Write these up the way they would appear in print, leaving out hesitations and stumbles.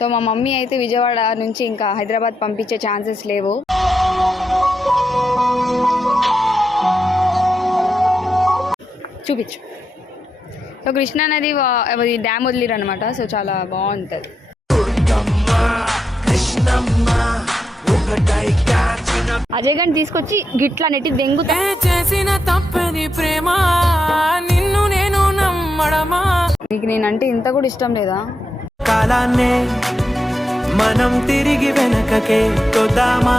So మా mummy అయితే విజయవాడ నుంచి ఇంకా హైదరాబాద్ పంపించే ఛాన్సెస్ లేవు. చూపించు. సో కృష్ణానది డ్యామ్ వదిలిరు అనమాట. సో చాలా బాగుంటుంది. అజయ్ గారిని తీసుకొచ్చి గిట్లా నెట్టి దెంగుతా చేసిన తప్పని ప్రేమ నిన్ను నేను నమ్మడమా. నీకు నేనంటే ఇంత కూడా ఇష్టం లేదా? కాలాన్నే మనం తిరిగి వెనకకే తోదామా.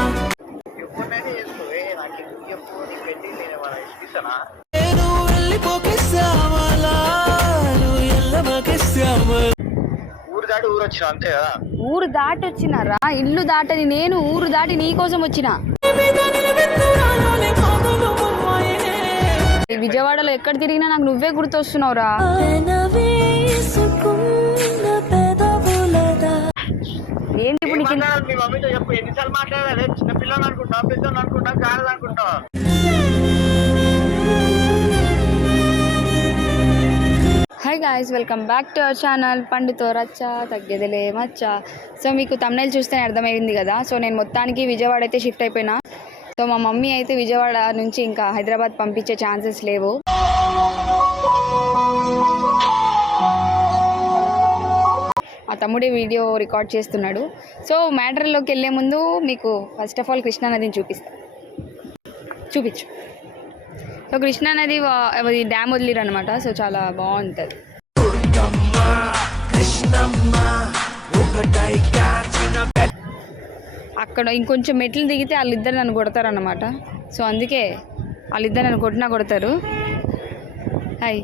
ఊరు దాటి వచ్చినారా? ఇల్లు దాటని నేను ఊరు దాటి నీ కోసం వచ్చిన. విజయవాడలో ఎక్కడ తిరిగినా నాకు నువ్వే గుర్తొస్తున్నావురా. ఏంటి ఇప్పుడు hi guys, welcome back to our channel పండుతో రచ్చ తగ్గేదిలే మచ్చ. సో మీకు థంబ్నెయిల్ చూస్తేనే అర్థమైంది కదా. సో నేను మొత్తానికి విజయవాడ అయితే షిఫ్ట్ అయిపోయినా. సో మా మమ్మీ అయితే విజయవాడ నుంచి ఇంకా హైదరాబాద్ పంపించే ఛాన్సెస్ లేవు. మా తమ్ముడే వీడియో రికార్డ్ చేస్తున్నాడు. సో మ్యాటర్లోకి వెళ్ళే ముందు మీకు ఫస్ట్ ఆఫ్ ఆల్ కృష్ణానదిని చూపించు. సో కృష్ణానది డ్యామ్ వదిలిరు అనమాట. సో చాలా బాగుంటుంది. అక్కడ ఇంకొంచెం మెట్లు దిగితే వాళ్ళిద్దరు నన్ను కొడతారన్నమాట. సో అందుకే వాళ్ళిద్దరు నన్ను కొడతారు. హాయ్.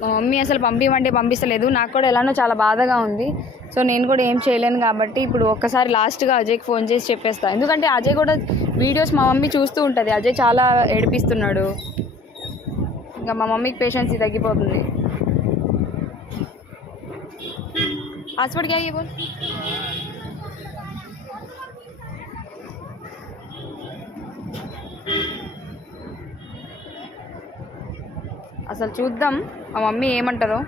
మా మమ్మీ అసలు పంపించమంటే పంపిస్తలేదు. నాకు కూడా ఎలానో చాలా బాధగా ఉంది. సో నేను కూడా ఏం చేయలేను కాబట్టి ఇప్పుడు ఒక్కసారి లాస్ట్గా అజయ్కి ఫోన్ చేసి చెప్పేస్తాను. ఎందుకంటే అజయ్ కూడా వీడియోస్ మా మమ్మీ చూస్తూ ఉంటుంది. అజయ్ చాలా ఏడిపిస్తున్నాడు. ఇంకా మా మమ్మీకి పేషెన్స్ తగ్గిపోతుంది. హాస్పిటల్ क्या ये बोल అసలు చూద్దాం మా మమ్మీ ఏమంటుందో.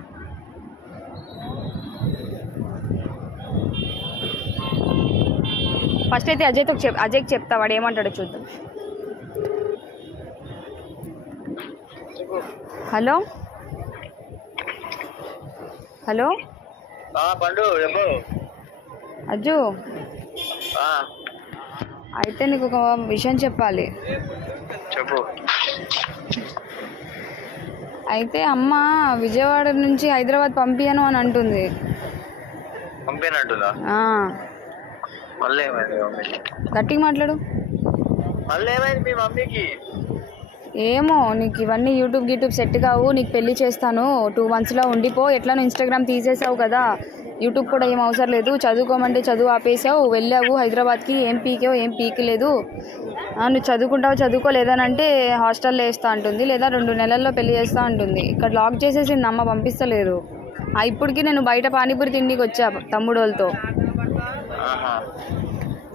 ఫస్ట్ అయితే అజయ్కి చెప్తా, వాడు ఏమంటాడో చూద్దాం. హలో హలో అజ్జు, అయితే నీకు ఒక విషయం చెప్పాలి. చెప్పు. అయితే అమ్మ విజయవాడ నుంచి హైదరాబాద్ పంపియను అని అంటుంది. గట్టిగా మాట్లాడు. ఏమో నీకు ఇవన్నీ యూట్యూబ్ సెట్ కావు. నీకు పెళ్లి చేస్తాను, 2 monthsలో ఉండిపో. ఎట్లా నువ్వు ఇన్స్టాగ్రామ్ తీసేసావు కదా, యూట్యూబ్ కూడా ఏం అవసరం లేదు. చదువుకోమంటే చదువు ఆపేసావు, వెళ్ళావు హైదరాబాద్కి. ఏం పీకలేదు. నువ్వు చదువుకోలేదనంటే హాస్టల్లో వేస్తా అంటుంది, లేదా 2 నెలల్లో పెళ్లి చేస్తా అంటుంది. ఇక్కడ లాక్ చేసేసింది అమ్మ, పంపిస్తలేదు. ఇప్పటికీ నేను బయట పానీపూరి తిండికి వచ్చా తమ్ముడు వాళ్ళతో.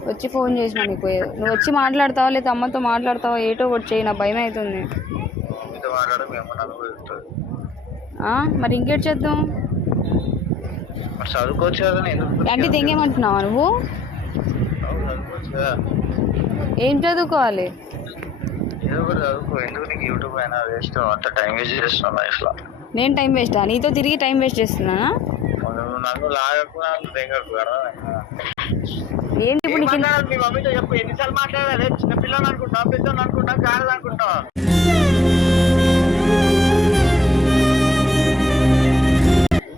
వచ్చి ఫోన్ చేసిన నీకు. నువ్వు వచ్చి మాట్లాడతావా లేదా అమ్మతో మాట్లాడతావా? ఏటో ఒకటి చేయి, నా భయం అవుతుంది. మరి ఇంకేటి చేద్దాం? అంటే తెంగేమంటున్నావా నువ్వు? ఏం చదువుకోవాలి? నేను టైం వేస్టా? నీతో తిరిగి టైం వేస్ట్ చేస్తున్నానా? ఏంటి ఇప్పుడు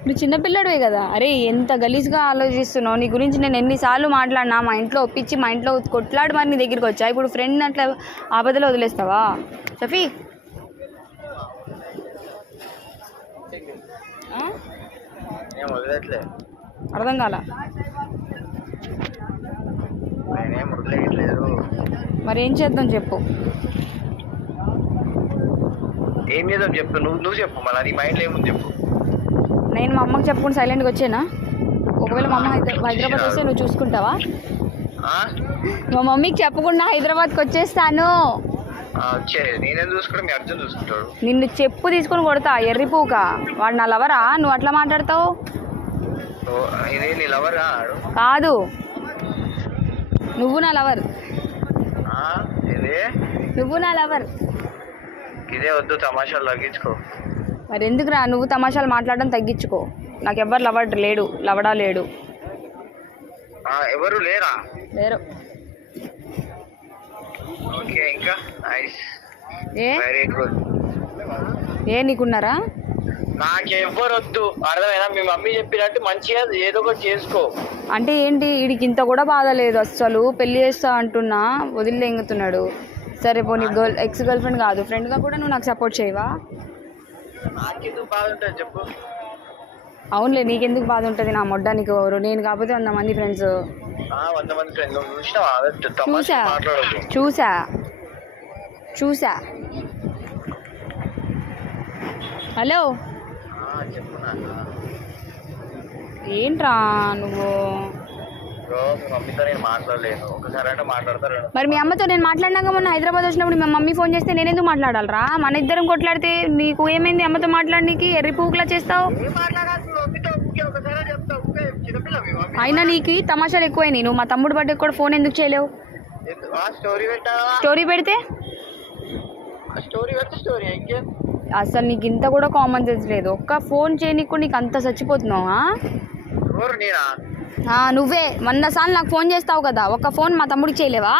నువ్వు చిన్నపిల్లడివే కదా. అరే ఎంత గలీజ్గా ఆలోచిస్తున్నావు. నీ గురించి నేను ఎన్నిసార్లు మాట్లాడినా, మా ఇంట్లో ఒప్పించి మా ఇంట్లో కొట్లాడి మరి నీ దగ్గరికి వచ్చా. ఇప్పుడు ఫ్రెండ్ అట్లా ఆపదలో వదిలేస్తావా? షఫీ అర్థం కాల. మరి ఏం చేద్దాం చెప్పు. ఏం చేద్దాం చెప్పు. నువ్వు చెప్పు. మళ్ళీ నీ మైండ్లో ఏముంది చెప్పు. నేను మా అమ్మకి చెప్పుకుని సైలెంట్గా వచ్చేనా? ఒకవేళ మా అమ్మ హైదరాబాద్ వస్తే నువ్వు చూసుకుంటావా? మా మమ్మీకి చెప్పకుండా హైదరాబాద్కి వచ్చేస్తాను. నిన్ను చెప్పు తీసుకొని కొడతా. ఎర్రిపోక వాడు నా లవరా? నువ్వు అట్లా మాట్లాడతావు. ఇది నీ లవర్ ఆడు కాదు, నువ్వు నా లవర్, ఇది నువ్వు నా లవర్. ఇదే వద్దు, తమాషాలు తగ్గించుకో. మరి ఎందుకురా నువ్వు తమాషాలు మాట్లాడడం తగ్గించుకో. నాకు ఎవ్వరు లవర్ లేడు, లవడా లేడు. ఎవరు లేరా? లేరు. ఓకే, ఇంకా నైస్, ఏ వెరీ గుడ్. నీకున్నారా? నాకెవ్వరు వద్దు, అర్థమైనా? మీ మమ్మీ చెప్పినట్టు మంచిగా ఏదో ఒకటి చేసుకో. అంటే ఏంటి, వీడికి ఇంత కూడా బాధ లేదు అస్సలు. పెళ్లి చేస్తా అంటున్నా వదిలి ఎంగుతున్నాడు. సరే పోనీ ఎక్స్ గర్ల్ ఫ్రెండ్ కాదు, ఫ్రెండ్గా కూడా నువ్వు నాకు సపోర్ట్ చేయవా? నాకెందుకు బాధ ఉంటుంది చెప్పు. అవునులే, నీకెందుకు బాధ ఉంటుంది? నా మొడ్డా నీకు ఎవరు? నేను కాకపోతే 100 మంది ఫ్రెండ్స్. 100 మంది ఫ్రెండ్స్ చూసినా చూసా చూసా. హలో, చెప్పు. ఏంట్రా నువ్వు? మీ మమ్మీతో నేను మాట్లాడలేను, ఒకసారి అంటే మాట్లాడతారు. మరి మీ అమ్మతో నేను మాట్లాడినాక మొన్న హైదరాబాద్ వచ్చినప్పుడు మీ మమ్మీ ఫోన్ చేస్తే నేను ఎందుకు మాట్లాడాలరా? మన ఇద్దరం కొట్లాడితే నీకు ఏమైంది? అమ్మతో మాట్లాడడానికి ఎర్రి పూకులా చేస్తావు. అయినా నీకు తమాషాలు ఎక్కువైనాయి. నువ్వు మా తమ్ముడు బర్త్డే కూడా ఫోన్ ఎందుకు చేయలేవు? స్టోరీ పెడితే అసలు నీకు ఇంత కూడా కామన్ సెన్స్ లేదు. ఒక్క ఫోన్ చేయనీకు కూడా నీకు అంత చచ్చిపోతున్నావా? నువ్వే 100 సార్లు నాకు ఫోన్ చేస్తావు కదా, ఒక్క ఫోన్ మా తమ్ముడికి చేయలేవా?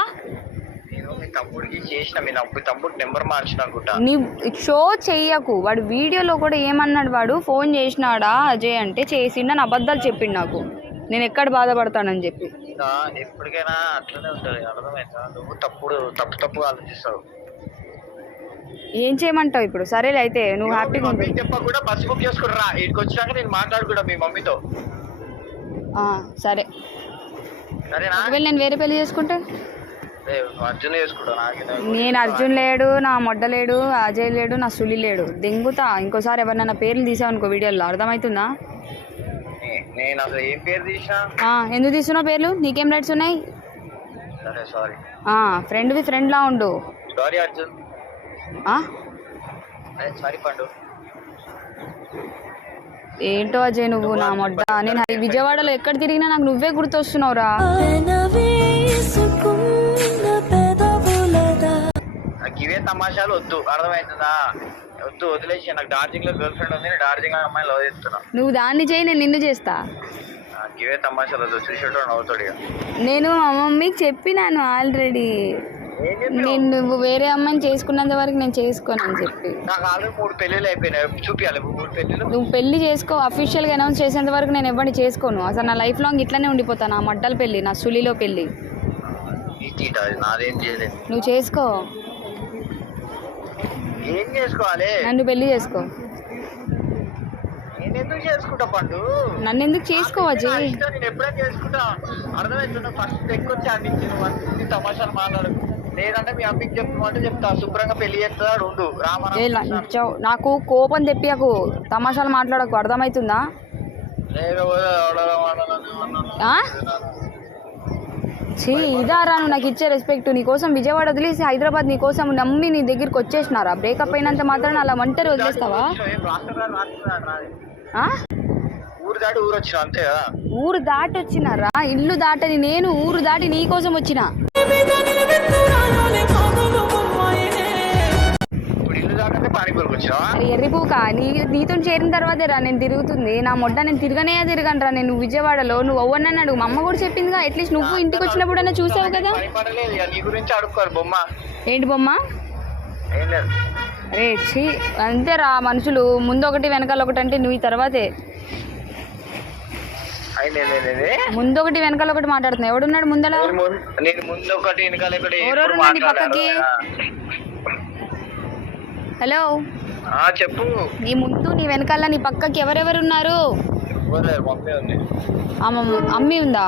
తమ్ముడికి చేసిన, మీ తమ్ముడు నెంబర్ మార్చిన. నీ షో చెయ్యకు. వాడు వీడియోలో కూడా ఏమన్నాడు? వాడు ఫోన్ చేసినాడా అజయ్ అంటే చేసిండని అబద్ధాలు చెప్పిండు నాకు. నేను ఎక్కడ బాధపడతానని చెప్పి. ఎప్పటికైనా అట్లనే ఉంటుంది, అర్థమైందా? నువ్వు తప్పు ఆలోచిస్తావు. ఏం చేయమంటావు ఇప్పుడు? సరేలే అయితే నువ్వు హ్యాపీగా ఉండు. చెప్పకుండా బస్ బుక్ చేసుకుంటారా? ఇక్కడికి వచ్చినాక నేను మాట్లాడుకుంటా మీ మమ్మీతో. సరే, సరేనా? ఒకవేళ నేను వేరే పెళ్లి చేసుకుంటా? అర్జున్ చేసుకుంటా. నేను అర్జున్ లేడు, నా మొడ్డ లేడు, అజయ్ లేడు, నా సులి లేడు. దెంగుతా. ఇంకోసారి ఎవరినైనా పేర్లు తీసావనుకో వీడియోలో, అర్థమవుతుందా? నేను అసలు ఏం పేరు తీసినా? ఎందుకు తీస్తున్నావు పేర్లు? నీకేం రైట్స్ ఉన్నాయి? సరే సారీ. ఫ్రెండ్వి ఫ్రెండ్లా ఉండు. సారీ అర్జున్. సారీ పండు. ఏంటో అజయ్ నువ్వు నా మొడ్డ. నేను విజయవాడలో ఎక్కడ తిరిగినా నాకు నువ్వే గుర్తొస్తున్నావురా. ఇవే తమాషాలు వద్దు, అర్థమవుతుందా? వద్దు, వదిలేసి. నాకు డార్జిలింగ్ లో గర్ల్ ఫ్రెండ్ ఉంది, డార్జిలింగ్ అమ్మాయి లవ్ చేస్తున్నా. నువ్వు దాన్ని చేయి, నేను నిన్ను చేస్తా. ఇవే తమాషాలు వద్దు, చూసేటో నవ్వుతాడు. నేను మా మమ్మీకి చెప్పినాను ఆల్రెడీ, నేను నువ్వు వేరే అమ్మాయిని చేసుకున్నంత వరకు నేను చేసుకోనని చెప్పి. నాకు ఆల్రెడీ 3 పెళ్ళిళ్ళు అయిపోయినాయి, చూపించాలి 3 పెళ్ళిళ్ళు. నువ్వు పెళ్లి చేసుకో, అఫీషియల్గా అనౌన్స్ చేసేంత వరకు నేను ఎవరిని చేసుకోను. అసలు నా లైఫ్ లాంగ్ ఇట్లానే ఉండిపోతాను. నా మడ్డల పెళ్ళి, నా సులిలో పెళ్ళి నాదేం చేయలేదు. నువ్వు చేసుకో. ఏం చేసుకోవాలి? నన్ను పెళ్లి చేసుకో. నేను ఎందుకు చేసుకుంటా పండు? నన్ను ఎందుకు చేసుకోవచ్చు? నేను ఎప్పుడైనా చేసుకుంటా, అర్థమవుతున్నా. ఫస్ట్ ఎక్కువచ్చి అందించి నువ్వు తమాషాలు మాట్లాడు. లేదంటే మీ అమ్మకి చెప్తామంటే చెప్తా, శుభ్రంగా పెళ్లి చేస్తాడు ఉండు. నాకు కోపం తెప్పియకు, తమాషాలు మాట్లాడకు, అర్థమవుతుందా? ఇదారా నువ్వు నాకు ఇచ్చే రెస్పెక్ట్? నీకోసం విజయవాడ వదిలేసి హైదరాబాద్ నీకోసం నమ్మి నీ దగ్గరికి వచ్చేసినారా? బ్రేకప్ అయినంత మాత్రం అలా ఒంటరి వదిలేస్తావా? ఊరు దాటి వచ్చినారా? ఇల్లు దాటని నేను ఊరు దాటి నీ కోసం వచ్చిన. ఎర్రిపూక నీతో చేరిన తర్వాతే రా నేను తిరుగుతుంది. నా మొడ్డ నేను తిరగను రా. నేను విజయవాడలో నువ్వు అవ్వనని అడుగు. మా అమ్మ కూడా చెప్పిందిగా. అట్లీస్ట్ నువ్వు ఇంటికి వచ్చినప్పుడైనా చూసావు కదా. ఏంటి బొమ్మ? అరే ఛీ, అంతేరా మనుషులు. ముందు ఒకటి వెనకాల ఒకటి అంటే నువ్వు ఈ తర్వాతే. ముందు ఒకటి వెనకాల ఒకటి మాట్లాడుతున్నా. ఎవడున్నాడు ముందర? ఎవరెవరున్నాడు నీ పక్కకి? హలో, చెప్పు. నీ ముందు నీ వెనకాల నీ పక్కకి ఎవరెవరున్నారు? అమ్మి ఉందా?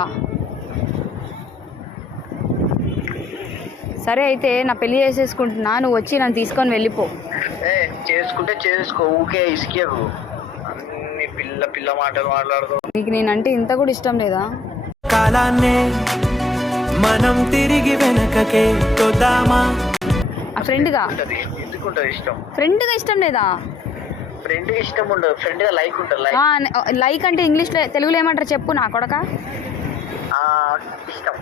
సరే అయితే నా పెళ్లి చేసేసుకుంటున్నా, నువ్వు వచ్చి నన్ను తీసుకొని వెళ్ళిపో. చేసుకుంటే చేసుకో, ఊకే ఇసుకేకు. అన్ని పిల్ల మాటలు మాట్లాడదు. నీకు నేనంటే ఇంత కూడా ఇష్టం లేదా? కాలాన్నే మనం తిరిగి వెనకకే తోదామా. ఫ్రెండ్గా ఎందుకుంటది ఇష్టం? ఫ్రెండ్గా ఇష్టం లేదా? ఫ్రెండ్ ఇష్టం ఉండదు, ఫ్రెండ్ గా లైక్ ఉంటుంది. లైక్ లైక్ అంటే ఇంగ్లీష్లో తెలుగులో ఏమంటారు చెప్పు నా కొడక. ఇష్టం.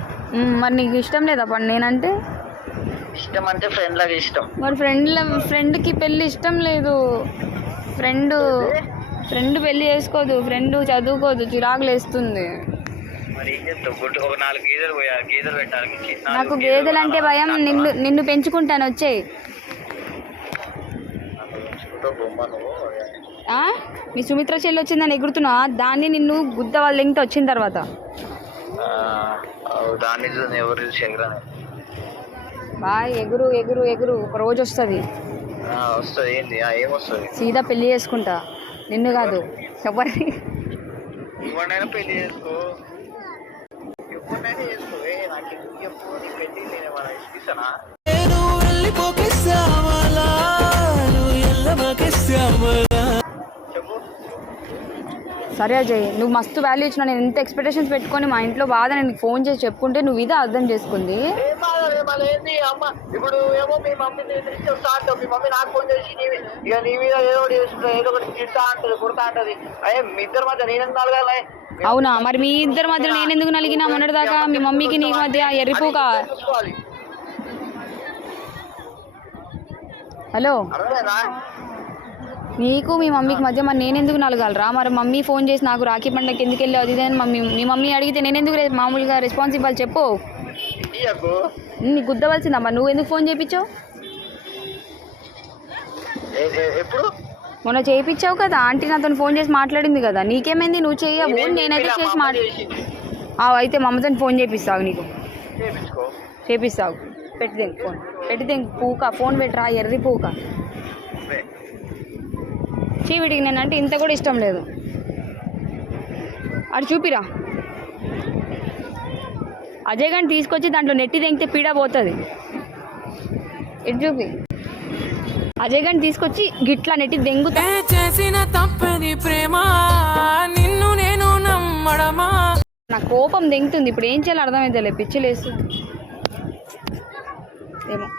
మరి నీకు ఇష్టం లేదా పని నేనంటే? ఇష్టం అంటే ఫ్రెండ్ లాగా ఇష్టం. మరి ఫ్రెండ్కి పెళ్ళి ఇష్టం లేదు. ఫ్రెండ్ పెళ్ళి చేసుకోదు, ఫ్రెండ్ చదువుకోదు, చిరాకులు వేస్తుంది. మరి ఏం చెప్తావు? ఒక 4 గేదెలు పోయా, గేదెలు పెట్టడానికి. నాకు గేదెలు అంటే భయం. నిన్ను పెంచుకుంటాను వచ్చేయి. నీ సుమిత్ర చెల్లి వచ్చిందని ఎగురుతున్నా, దాన్ని నిన్ను గుద్ద వాళ్ళ ఇంటి వచ్చిన తర్వాత. దాన్ని ఎవరు ఎగరాని బాయ్ ఎగురు ఎగురు ఎగురు, ఒక రోజు వస్తుంది. వస్తుంది. ఏంది ఏమొస్తుంది? సీదా పెళ్లి చేసుకుంటా, నిన్ను కాదు ఎవరిని. ఎవరినైనా పెళ్లి చేసుకో, ఎవరినైనా చేసుకో. నాకు ఎందుకు చెప్పు, నీ పెళ్లి నేను ఏమైనా ఇస్తానా? చెప్పు. సరే అజయ్, నువ్వు మస్తు వాల్యూ ఇచ్చిన. నేను ఎంత ఎక్స్పెక్టేషన్స్ పెట్టుకొని మా ఇంట్లో బాధ నేను ఫోన్ చేసి చెప్పుకుంటే నువ్వు ఇదే అర్థం చేసుకుంది. ఏంది అమ్మ ఇప్పుడు ఏమో మీ మమ్మీ స్టార్ట్, మీ మమ్మీ నాకు ఫోన్ చేసి ఇక నీ మీద ఏదో ఒకటి చేసుకుంటా, ఏదో ఒకటి తిడతా అంటది, కొడతా అంటది. అయ్యే మీ ఇద్దరి మధ్య నేనెందుకు నలగాలి? అవునా? మరి మీ ఇద్దరి మధ్యలో నేను ఎందుకు నలిగినా మొన్నటి దాకా? మీ మమ్మీకి నీ మధ్య ఎర్రిపోక. హలో, నీకు మీ మమ్మీకి మధ్య మరి నేను ఎందుకు నలగాలరా? మరి మమ్మీ ఫోన్ చేసి నాకు రాఖీ పండగకి ఎందుకు వెళ్ళావు అది అని మీ మమ్మీ అడిగితే నేను ఎందుకు మామూలుగా రెస్పాన్స్ ఇవ్వాలి చెప్పు? నీకు గుద్దవలసిందా? మరి నువ్వు ఎందుకు ఫోన్ చేయించావు? ఎప్పుడు? మొన్న చేయించావు కదా, ఆంటీ నాతో ఫోన్ చేసి మాట్లాడింది కదా. నీకేమైంది? నువ్వు చేయవు, నేనైతే చేసి అయితే మా అమ్మతో ఫోన్ చేపిస్తావు. నీకు చేపిస్తావు. పెట్టిదే ఫోన్, పెట్టిదే పూక, ఫోన్ పెట్టరా ఎర్రి పూక. వీడికి నేనంటే ఇంత కూడా ఇష్టం లేదు. అటు చూపిరా, అజయ్ గారిని తీసుకొచ్చి దాంట్లో నెట్టి తెంగితే పీడ పోతుంది. ఇటు చూపి, అజయ్ గారిని తీసుకొచ్చి గిట్లా నెట్టి దెంగుతా. చేసిన తప్పని ప్రేమ నిన్ను నేను నమ్మడమా. నా కోపం దెంగుతుంది. ఇప్పుడు ఏం చేయాలో అర్థమైతే పిచ్చి లేస్తుంది ఏమో.